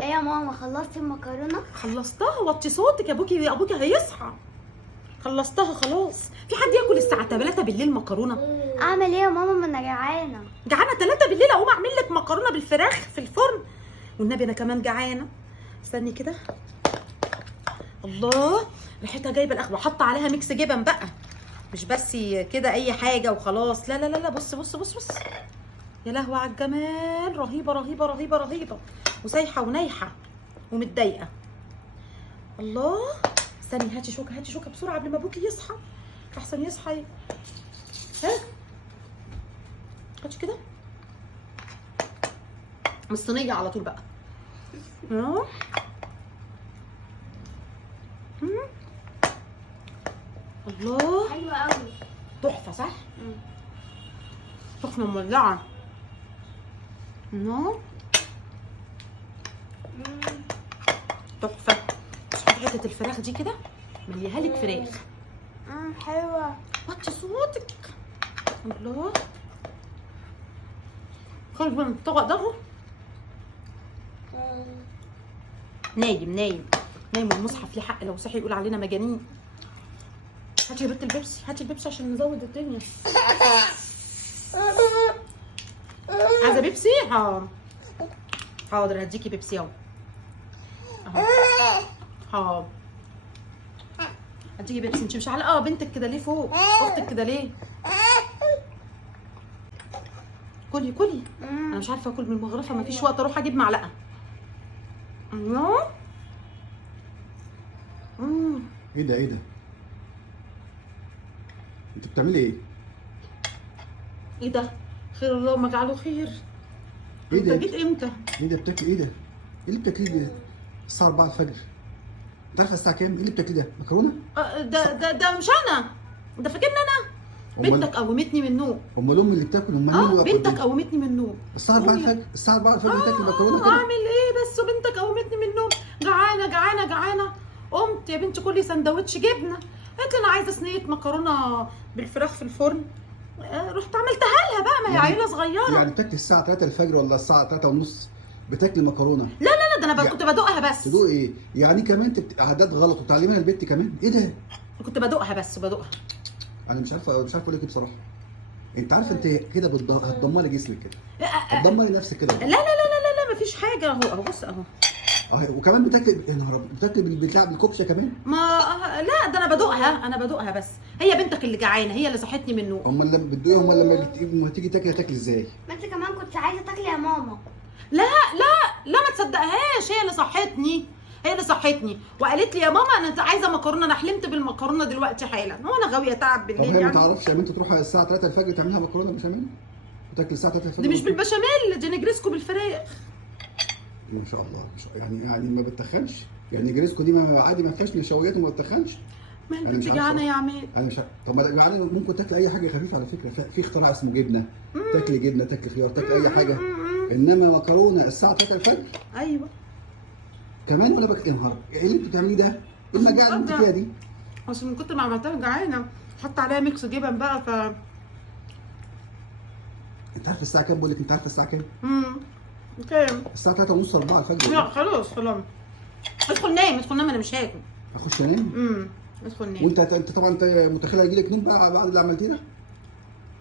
ايه يا ماما، خلصتي المكرونه؟ خلصتها. وطي صوتك، ابوكي هيصحى. خلصتها خلاص. في حد ياكل الساعه 3 بالليل مكرونه؟ اعمل ايه يا ماما، ما انا جعانه. جعانه 3 بالليل؟ اقوم اعمل لك مكرونه بالفراخ في الفرن؟ والنبي انا كمان جعانه. استني كده. الله، ريحتها جايبه الاخر. وحط عليها ميكس جبن بقى، مش بس كده اي حاجه وخلاص. لا لا لا لا، بص بص بص بص. يا لهوي على الجمال. رهيبه رهيبه رهيبه رهيبه. وسايحه ونايحه ومتضايقه. الله. استني، هاتي شوكه هاتي شوكه بسرعه قبل ما ابوكي يصحى، احسن يصحى. ها، هاتي كده من الصينيه على طول بقى. اه. الله، حلوه قوي. تحفه صح؟ سخنه مولعه. تحفه. حته الفراخ دي كده مليها لك فراخ. حلوه. وطي صوتك. الله، خرج من الطبق ده اهو. نايم نايم نايم، والمصحف ليه حق لو صحي يقول علينا مجانين. هاتي يا بنت البيبسي، هاتي البيبسي عشان نزود الدنيا. عايزه بيبسي؟ حاضر هديكي بيبسي اهو. حاضر هديكي بيبسي. انت مش علقه بنتك كده ليه فوق؟ اختك كده ليه؟ كلي كلي. انا مش عارفه اكل من المغرفه، مفيش وقت اروح اجيب معلقه. الله. ايه ده ايه ده؟ انت بتعملي ايه؟ ايه ده؟ خير اللهم اجعله خير. ايه انت ده؟ جيت امتى؟ ايه ده بتاكلي ايه ده؟ ايه اللي بتاكليه ده؟ الساعة 4 الفجر. انت عارفة الساعة كام؟ ايه اللي بتاكليه ده؟ مكرونة؟ ده مش انا. ده فاكرني انا؟ بنتك قومتني من النوم. امال امي اللي بتاكل، امال مين اللي بنتك قومتني من النوم. الساعة 4 الفجر، الساعة 4 الفجر بتاكل مكرونة كده؟ اعمل ايه بس؟ بنتك قومتني من النوم، جعانه جعانه جعانه. قمت يا بنتي كلي سندوتش جبنه. قالت لي انا عايزه صينيه مكرونه بالفراخ في الفرن. رحت عملتها لها بقى، ما هي عيله صغيره. يعني بتاكلي الساعة 3 الفجر ولا الساعة 3 ونص بتاكلي مكرونة؟ لا لا لا، ده انا كنت بدوقها بس. تدوق ايه؟ يعني كمان انت عادات غلط وبتعلميها البت كمان؟ ايه ده؟ كنت بدوقها بس بدوقها. انا مش عارفه اقول لك ايه بصراحه. انت عارفه انت كده هتدمري جسمك كده، هتدمري نفسك كده. لا لا لا لا لا، مفيش حاجه اهو بص اهو. وكمان بتاكلي، يا نهار ابيض، بتاكلي بتاع بالكبشه كمان؟ ما لا، ده انا بدوقها بس. هي بنتك اللي جعانه، هي اللي صحتني من النوم. امال لما بتدوقي، امال لما تيجي تاكلي ازاي؟ ما انت كمان كنت عايزه تاكلي يا ماما. لا لا لا، ما تصدقهاش، هي اللي صحتني. هي اللي صحتني وقالت لي يا ماما انا عايزه مكرونه. انا حلمت بالمكرونه دلوقتي حالا، هو انا غاويه تعب طب بالليل هي ما يعني. تعرفش يا بنت تروح الساعه 3 الفجر تعملها مكرونه بشاميل وتاكلي الساعه 3 الفجر؟ دي مش بالبشاميل، دي نجرسكو بالفراخ. ما شاء الله، يعني ما بتخنش؟ يعني جريسكو دي ما عادي، ما فيهاش نشويات وما بتخنش؟ ما أنا انت مش جعانه عارفة. يا عماد. انا مش عارف. طب ما يعني ممكن تاكلي اي حاجه خفيفه على فكره، في اختراع اسمه جبنه، تاكلي جبنه، تاكلي خيار، تاكلي اي حاجه. انما مكرونه الساعه 3 الفجر ايوه كمان؟ ولا يا نهار، ايه اللي انت بتعمليه ده؟ ايه المجاعه اللي انت فيها دي؟ عشان من كتر ما عملتها جعانه. حط عليها ميكس جبن بقى انت عارف الساعه كام؟ بقول لك انت عارف الساعه كام؟ كام؟ الساعه 3 ونص 4 الفجر. لا خلاص خلاص. ادخل نام ادخل نام، انا مش هاكل. اخش انام؟ ادخل نام. وانت طبعا انت متخيله يجي لك نوم بقى بعد اللي عملتيه ده؟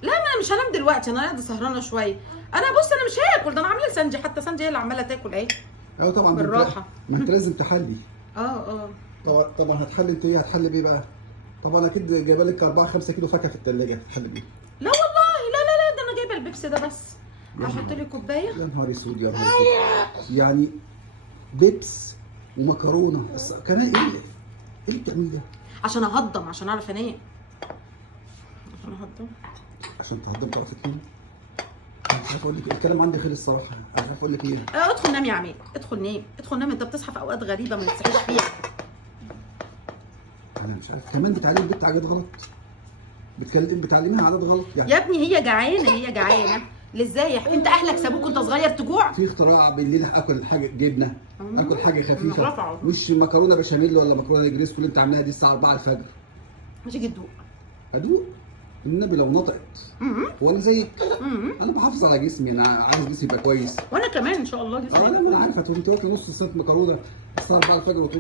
لا، ما انا مش هنام دلوقتي، انا قاعده سهرانه شويه. انا بص، انا مش هاكل، ده انا عامله لسانجي، حتى سانجي هي اللي عماله تاكل اهي. ايوه طبعا بالراحه. ما انت لازم تحلي. اه. طبعا هتحلي انت ايه؟ هتحلي بايه بقى؟ طبعا اكيد جايبه لك 4 5 كيلو فاكهه في الثلاجه، هتحلي بيه؟ لا والله، لا لا لا، ده انا جايبه البيبسي ده بس. يا هحط لي كوبايه. يا نهار اسود، يا نهار اسود. يعني بيبس ومكرونه كمان؟ ايه اللي بتعمليه ده؟ عشان اهضم، عشان اعرف انام. عشان اهضم. عشان تهضم تعرفي تنامي؟ مش عارف اقول لك الكلام عندي خلص الصراحه، مش عارف اقول لك ايه. ادخل نام يا عماد، ادخل نام ادخل نام، انت بتصحى في اوقات غريبه ما تصحيش فيها. انا مش عارف، كمان بتعلمي البت حاجات غلط، بتعلميها عادات غلط يعني. يا ابني هي جعانه، هي جعانه. ازاي انت اهلك سابوك وانت صغير تجوع؟ في اختراع بالليل اكل حاجه جبنه، اكل حاجه خفيفه، رفعوا. مش مكرونه بشاميل ولا مكرونه نجريسكو اللي انت عاملاها دي الساعه 4 الفجر. ما تيجي تدوق. ادوق؟ النبي لو نطقت وانا زيك انا بحافظ على جسمي، انا عايز جسمي يبقى كويس. وانا كمان ان شاء الله جسمي انا عارفه انت واكله نص سنه مكرونه الساعه 4 الفجر وتقولي